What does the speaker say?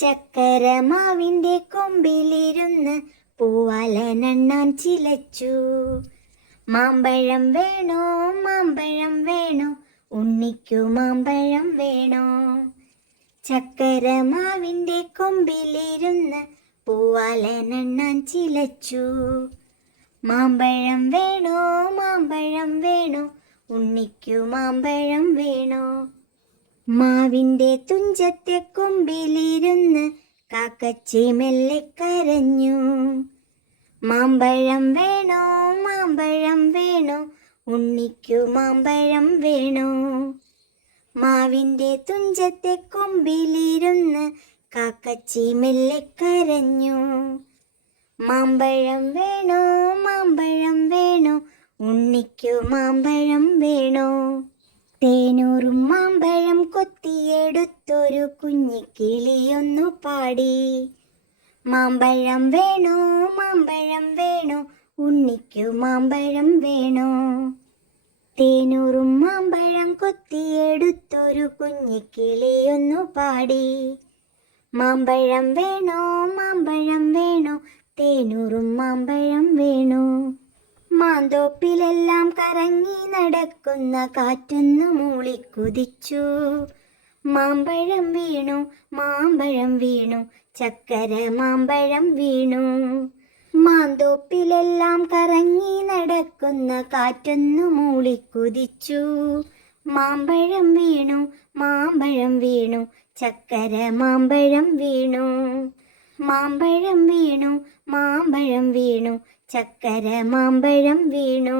ചക്കരമാവിന്റെ കൊമ്പിലിരുന്ന് പൂവാലനണ്ണാൻ ചിലച്ചു. മാമ്പഴം വേണോ? മാമ്പഴം വേണോ? ഉണ്ണിക്കു മാമ്പഴം വേണോ? ചക്കരമാവിന്റെ കൊമ്പിലിരുന്ന് പൂവാലനണ്ണാൻ ചിലച്ചു. മാമ്പഴം വേണോ? മാമ്പഴം വേണോ? ഉണ്ണിക്കു മാമ്പഴം വേണോ? മാവിന്റെ തുഞ്ചത്തെ കൊമ്പിലിരുന്ന് കാക്കച്ചി മെല്ലെ കരഞ്ഞു. മാമ്പഴം വേണോ? മാമ്പഴം വേണോ? ഉണ്ണിക്കു മാമ്പഴം വേണോ? മാവിന്റെ തുഞ്ചത്തെ കൊമ്പിലിരുന്ന് കാക്കച്ചി മെല്ലെ കരഞ്ഞു. മാമ്പഴം വേണോ? മാമ്പഴം വേണോ? ഉണ്ണിക്കു മാമ്പഴം വേണോ? തേനൂറും മാമ്പഴം കൊത്തിയെടുത്തൊരു കുഞ്ഞിക്കിളിയൊന്നു പാടി. മാമ്പഴം വേണോ? മാമ്പഴം വേണോ? ഉണ്ണിക്കു മാമ്പഴം വേണോ? തേനൂറും മാമ്പഴം കൊത്തിയെടുത്തൊരു കുഞ്ഞിക്കിളിയൊന്നു പാടി. മാമ്പഴം വേണോ? മാമ്പഴം വേണോ? തേനൂറും മാമ്പഴം വേണോ? മാന്തോപ്പിലെല്ലാം കറങ്ങി നടക്കുന്ന കാറ്റൊന്നു മൂളിക്കുതിച്ചു. മാമ്പഴം വീണു മാമ്പഴം വീണു ചക്കര മാമ്പഴം വീണു. മാന്തോപ്പിലെല്ലാം കറങ്ങി നടക്കുന്ന കാറ്റൊന്നു മൂളിക്കുതിച്ചു. മാമ്പഴം വീണു മാമ്പഴം വീണു ചക്കര മാമ്പഴം വീണു. മാമ്പഴം വീണു മാമ്പഴം വീണു ചക്കര മാമ്പഴം വീണു.